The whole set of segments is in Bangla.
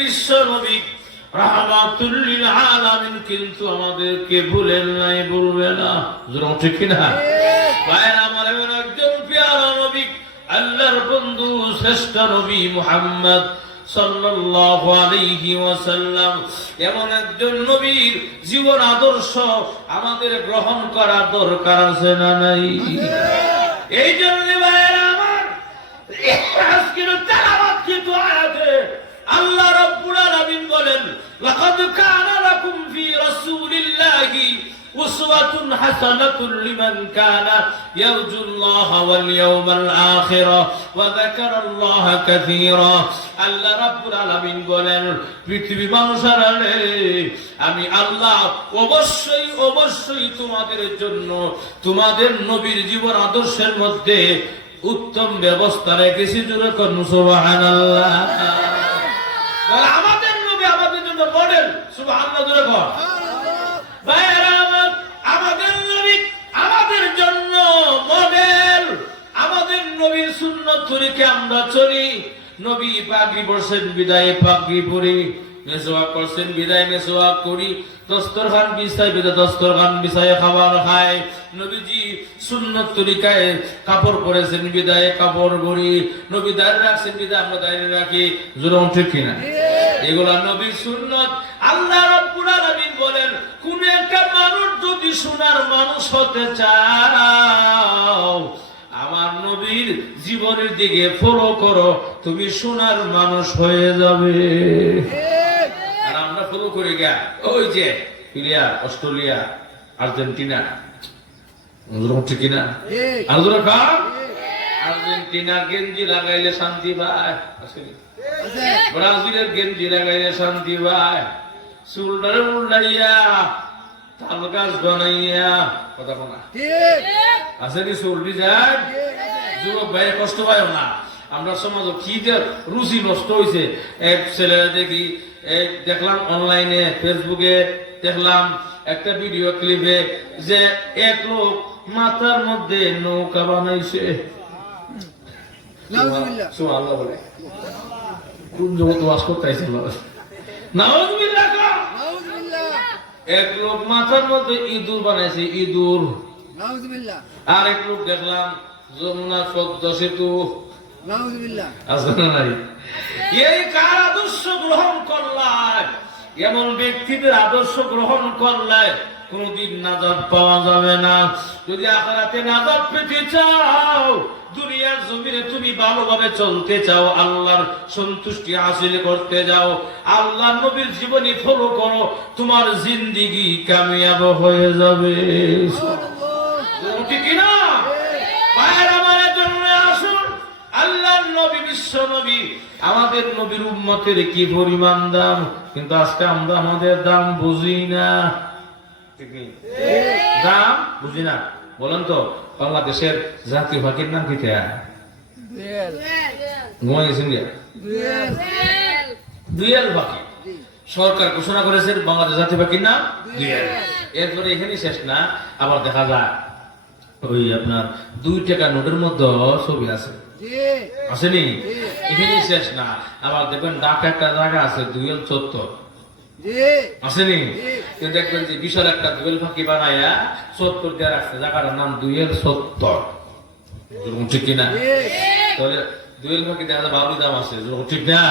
বিশ্ব নবী রাহমাতুল্লিল আলামিন কিন্তু আমাদেরকে ভুলেন নাই না। জোর ঠিক না ভাইয়ের আমার এমন একজন পেয়ারা নবী আল্লাহর বন্ধু শ্রেষ্ঠ নবী মুহাম্মদ সাল্লাল্লাহু আলাইহি ওয়াসাল্লাম। এমন একজন নবীর জীবন আদর্শ আমাদের গ্রহণ করা দরকার আছে না নাই? এই জন্য ভাইয়েরা আমার আজকের আল্লাহ রাব্বুল আলামিন বলেন, লাকাদ কানা লাকুম ফি রাসূলিল্লাহি উসওয়াতুন হাসানাতুন লিমান কানা ইয়ারজুল্লাহ ওয়াল ইয়াওমাল আখিরা ওয়া যাকারাল্লাহ কাসীরা। আল্লাহ রাব্বুল আলামিন বলেন পৃথিবী মানুষেরা আমি আল্লাহ অবশ্যই অবশ্যই তোমাদের জন্য তোমাদের নবীর জীবন আদর্শের মধ্যে উত্তম ব্যবস্থা রেখেছি। জোরে করুন সুবহানাল্লাহ। আমাদের নবী আমাদের জন্য মডেল সুবহানাল্লাহ আমরা কর ভাইয়েরা আমাদের নবী আমাদের জন্য মডেল আমাদের নবীর সুন্নত তরিকে আমরা চলি। নবী পাগড়ি বসেন, বিদায় পাগড়ি পরি। মেসোয়াক করছেন বিদায় মেসোয়াক করি। দস্তরখান বিছাই বিদায় দস্তরখান বিছাই খাবার খায়। নবীজি সুন্নত তরিকায় কাপড় পরেছেন বিদায় কাপড় পরি নবী দাঁড়িয়ে রাখছেন বিদায় আমরা দাঁড়িয়ে রাখি। জোরম ঠিক কিনা? এগুলা নবীর সুন্নত। আল্লাহ রাব্বুল আলামিন বলেন কোন একটা মানুষ যদি সোনার মানুষ হতে চাও আমার নবীর জীবনের দিকে ফলো করো তুমি সোনার মানুষ হয়ে যাবে। ফলো করি গা। ওই যে প্লেয়ার অস্ট্রেলিয়া আর্জেন্টিনা। ঠিক কার? আর্জেন্টিনা গেঞ্জি লাগাইলে শান্তি আসেনি ব্রাজিলের গেঞ্জি লাগাইলে শান্তি চুলটারে উল্টাইয়া তাল গাছ বানাইয়া কথা কোনা। আসেনি চুল ডিজাইন যুবক ভাই কষ্ট পায় না। আমরা সমাজ কি যে রুচি নষ্ট হয়েছে এক ছেলে দেখি এক দেখলাম অনলাইনে ফেসবুকে দেখলাম একটা ভিডিও ক্লিপে যে এক লোক মাথার মধ্যে নৌকা বানাইছে। বলে। কোন জগৎ বাস করতে আইছিল নাউজুবিল্লাহ কর। নাউজুবিল্লাহ এক লোক মাথার মধ্যে ইঁদুর বানাইছে ইঁদুর। আর এক লোক দেখলাম যমুনা পদ্ম সেতু। নাউজুবিল্লাহ। আছে না নাই। এই কার আদর্শ গ্রহণ করলাই এমন ব্যক্তিদের আদর্শ গ্রহণ করলে কোনদিন নাজাত পাওয়া যাবে না। যদি আখারাতে নাজাত পেতে চাও দুনিয়ার জমিনে তুমি ভালোভাবে চলতে চাও আল্লাহর সন্তুষ্টি হাসিল করতে যাও আল্লাহ নবীর জীবনী ফলো করো তোমার জিন্দিগি কামিয়াব হয়ে যাবে। ঠিক বিশ্ব নবী আমাদের নবীর উম্মতের কি পরিমাণ দাম? কিন্তু আজকে আমরা আমাদের দাম বুঝি না। দাম বুঝি না। বলেন তো বাংলাদেশের জাতীয় পাখির নাম কি দুয়েল? দুয়েল। পাখি সরকার ঘোষণা করেছে বাংলাদেশ জাতীয় পাখির নাম দুইয়াল এরপরে এখানেই শেষ না আবার দেখা যায় ওই আপনার দুই টাকা নোটের মধ্যে ছবি আছে। আসেনি? এখানেই শেষ না। আবার দেখবেন ডাক একটা জায়গা আছে চত্বর আসেনি? কিন্তু দেখবেন যে বিশাল একটা দুয়েল ফাঁকি চত্বর দিয়ে রাখছে জায়গাটার নাম চত্বর ঠিক কিনা? তাহলে দুয়েল ফাঁকি দেখা যায় দাম আছে ঠিক না?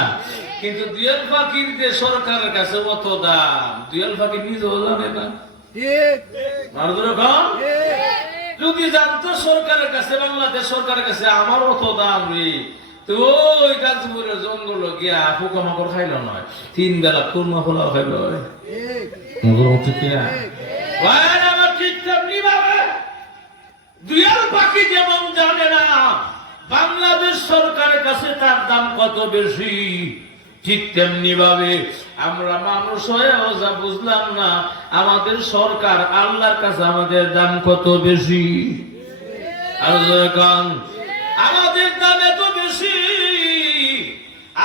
কিন্তু দুয়েল ফাঁকির যে সরকারের কাছে অত দাম দুয়েল ফাঁকি নিজেও জানে না। ঠিক। যদি জানতো সরকারের কাছে, বাংলাদেশ সরকারের কাছে, আমার দাম রে, তো ওই গাছপুরের জঙ্গল গিয়া পোকামাকড় খাইল নয়। তিন বেলা কুরমা ফোলা খাইল দুয়াল পাখি যেমন জানে না, বাংলাদেশ সরকারের কাছে তার দাম কত বেশি? ঠিক তেমনি ভাবে আমরা মানুষ হয়ে যা বুঝলাম না, আমাদের সরকার আল্লাহর কাছে আমাদের দাম কত বেশি? আমাদের দাম এত বেশি।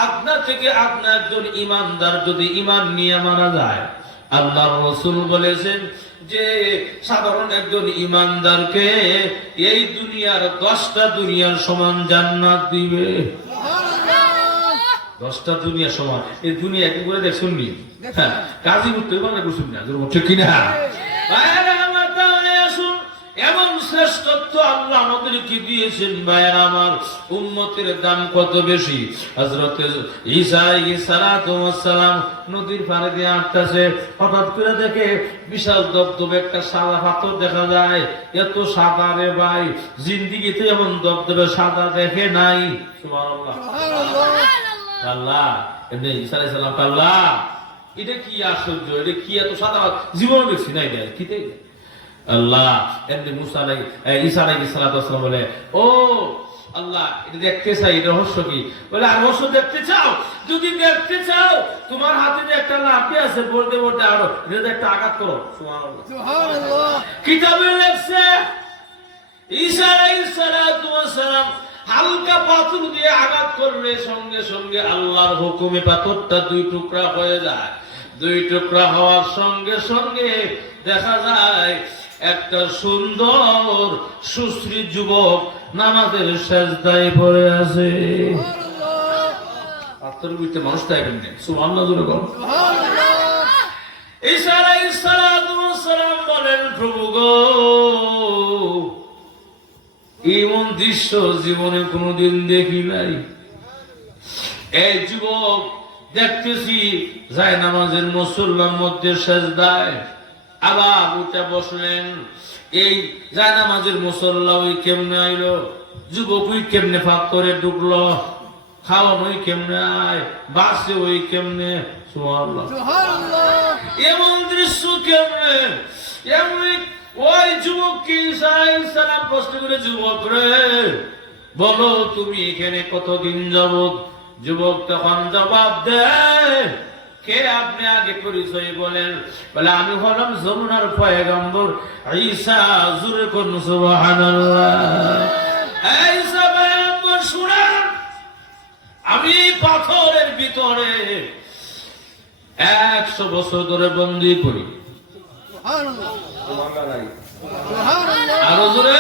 আপনার থেকে আপনার একজন ইমানদার যদি ইমান নিয়ে মারা যায় আল্লাহ রসুল বলেছেন যে সাধারণ একজন ইমানদারকে এই দুনিয়ার দশটা দুনিয়ার সমান জান্নাত দিবে। দশটা দুনিয়া সমান। এই দুনিয়া কি করে দেখছুন নি হ্যাঁ কাজী বাংলা করছুন না ঠিক কিনা? আসুন। এমন শ্রেষ্ঠত্ব আল্লাহ আমাদেরকে দিয়েছেন ভাইয়েরা আমার। উম্মতের দাম কত বেশি? হযরত ঈসা নদীর পাড়ে দিয়ে হাঁটতেছে। হঠাৎ করে দেখে বিশাল দবদবে একটা সাদা পাথর দেখা যায়। এত সাদা রে ভাই জিন্দিগিতে এমন দবদবে সাদা দেখে নাই। সুবহানাল্লাহ। আল্লাহ এমনি ঈসা আলাইহিস সালাম আল্লাহ এটা কি আশ্চর্য? এটা কি এত সাদা জীবন দেখছি না এটা কি তাই? আল্লাহ এমনি মুসা আলাই ঈসা আলাইহিস সালাম বলে ও আল্লাহ এটা দেখতে চাই এটা রহস্য কি? বলে আর রহস্য দেখতে চাও? যদি দেখতে চাও তোমার হাতে যে একটা লাঠি আছে বলতে বলতে আরও এটা একটা আঘাত করো। সুবহানাল্লাহ। কিতাবে লেখছে ঈসা আলাইহিস সালাম হালকা পাথর দিয়ে আঘাত করলে সঙ্গে সঙ্গে আল্লাহর হুকুমে পাথরটা দুই টুকরা হয়ে যায়। দুই টুকরা হওয়ার সঙ্গে সঙ্গে দেখা যায় একটা সুন্দর সুশ্রী যুবক নামাজের সেজদায় পড়ে আছে। পাথরের ভিতরে মানুষ তাই কেমনে সুবহানাল্লাহ জোরে বলো। আলাইহিস সালাম বলেন প্রভু গো এমন দৃশ্য জীবনে কোনোদিন দেখি নাই। এই যুবক দেখতেছি যায় নামাজের মুসল্লার মধ্যে সেজদায়। আবার উঠে বসলেন। এই যায় নামাজের মুসল্লা ওই কেমনে আইলো? যুবক ওই কেমনে ফাঁক করে ঢুকলো? খাওয়ান ওই কেমনে আয়? বাসে ওই কেমনে? এমন দৃশ্য কেমনে? এমনি ওই ঈসা আলাইহিস সালাম প্রশ্ন করে যুবক রে, বলো তুমি এখানে কতদিন যাবত যুবক তখন জবাব দেয়, কে আপনি আগে পরিচয় বলেন? বলে, আমি হলাম যমুনার পয়গম্বর ঈসা জুরে কোন আমি পাথরের ভিতরে একশো বছর ধরে বন্দি করি। আরও জোরে।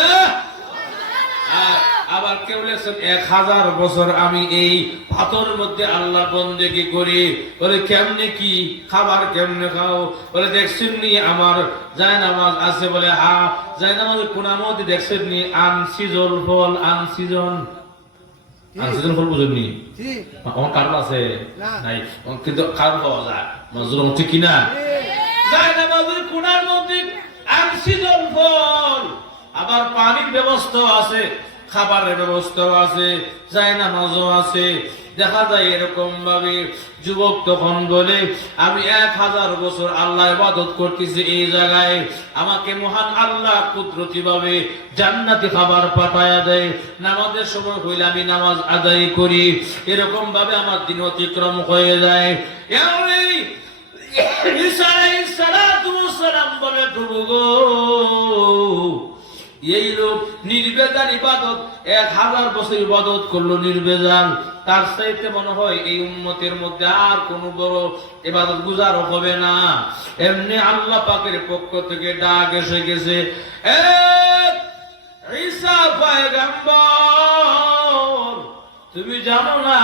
আবার কেউ লেখছেন এক হাজার বছর আমি এই পাথর মধ্যে আল্লাহ বন্দেগি করি। বলে কেমনে কি? খাবার কেমনে খাও? বলে দেখছেন নি আমার যায় নামাজ আছে। বলে হা যায় নামাজ কোনার মধ্যে দেখছেন নি? আনসিজন ফল আনসিজন। আনসিজন ফল বুঝেননি জি। আমার কারণ আছে? নাই। কিন্তু কারণ পাওয়া যায়। মজুর ঠিক কিনা? নামাজের কোনার মধ্যে আনসিজন ফল আবার পানির ব্যবস্থাও আছে, খাবারের ব্যবস্থাও আছে যায় নামাজও আছে। দেখা যায় এরকম ভাবে যুবক তখন বলে, আমি এক হাজার বছর আল্লাহ ইবাদত করতেছি এই জায়গায়। আমাকে মহান আল্লাহ কুদরতি ভাবে জান্নাতি খাবার পাঠায়া দেয়। নামাজের সময় হইলে আমি নামাজ আদায় করি। এরকম ভাবে আমার দিন অতিক্রম হয়ে যায়। বলে গো, এই লোক ইবাদত, এক হাজার বছর ইবাদত করল তার মনে হয় এই উম্মতের মধ্যে আর কোন বড় ইবাদত গুজারও হবে না। এমনি আল্লাহ পাকের পক্ষ থেকে ডাক এসে গেছে তুমি জানো না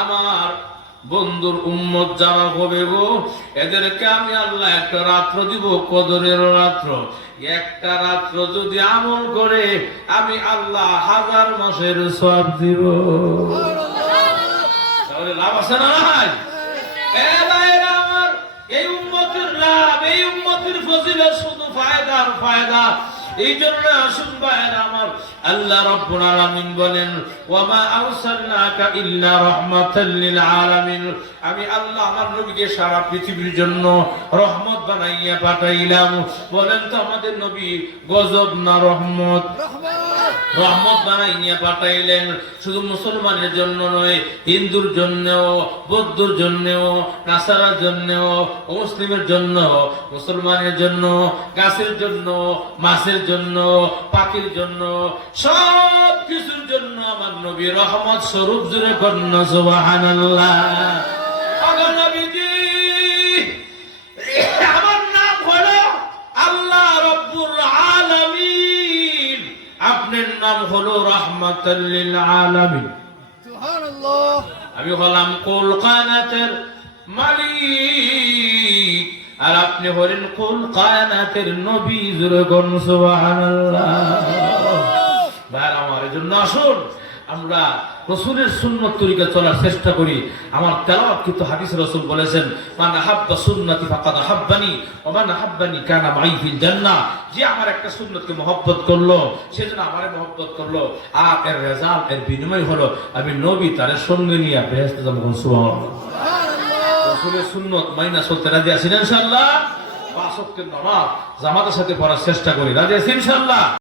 আমার বন্ধুর উম্মত যারা হবে গো, এদেরকে আমি আল্লাহ একটা রাত্র দিব, কদরের রাত্র। একটা রাত্র যদি আমল করে, আমি আল্লাহ হাজার মাসের সব দিব। তাহলে লাভ আছে না নাই? এই উম্মতের লাভ, এই উম্মতের ফজিলত শুধু ফায়দা ফায়দা। এই জন্য আসুন ভাইরা আমার আল্লাহ রব্বুল আলামিন বলেন, ওয়ামা আরসালনাকা ইল্লা রাহমাতাল লিল আলামিন। আমি আল্লাহ আমার নবীকে সারা পৃথিবীর জন্য রহমত বানাইয়া পাঠাইলাম। বলেন তো আমাদের নবী গজব না রহমত? রহমত। বানাইয়া পাঠাইলেন। শুধু মুসলমানের জন্য নয় হিন্দুর জন্যও বৌদ্ধর জন্যও নাসারার জন্যও মুসলিমের জন্য মুসলমানের জন্য গাছের জন্য মাছের জন্য পাখির জন্য সব কিছুর জন্য আমার নবী রহমত স্বরূপ জুড়ে কন্যা সুবহানাল্লাহ। নাম হলো রহমাতাল্লিল আলামিন। সুবহানাল্লাহ. আমি হলাম কলকানাতের মালিক। আর আপনি হলেন কলকানাতের নবী জুরগন সুবহানাল্লাহ। ভাই আমার জন্য আসুন আমরা রসুলের সুন্নত তরিকা চলার চেষ্টা করি। আমার তেলাওয়াত কিন্তু হাদিস রসুল বলেছেন মান হাব্বা সুন্নতি ফাকাদ হাব্বানি ওয়া মান হাব্বানি কানা মাই ফিল জান্নাহ যে আমার একটা সুন্নতকে মহব্বত করল সেজন্য আমারে মহব্বত করল। আর এর রেজাল্ট এর বিনিময় হলো আমি নবী তার সঙ্গে নিয়ে বেহেশতে যাব সুবহানাল্লাহ। রসুলের সুন্নত মাইনা চলতে রাজি আছেন ইনশাআল্লাহ? পাঁচ ওয়াক্তের নামাজ জামাতের সাথে পড়ার চেষ্টা করি। রাজি আছেন ইনশাআল্লাহ?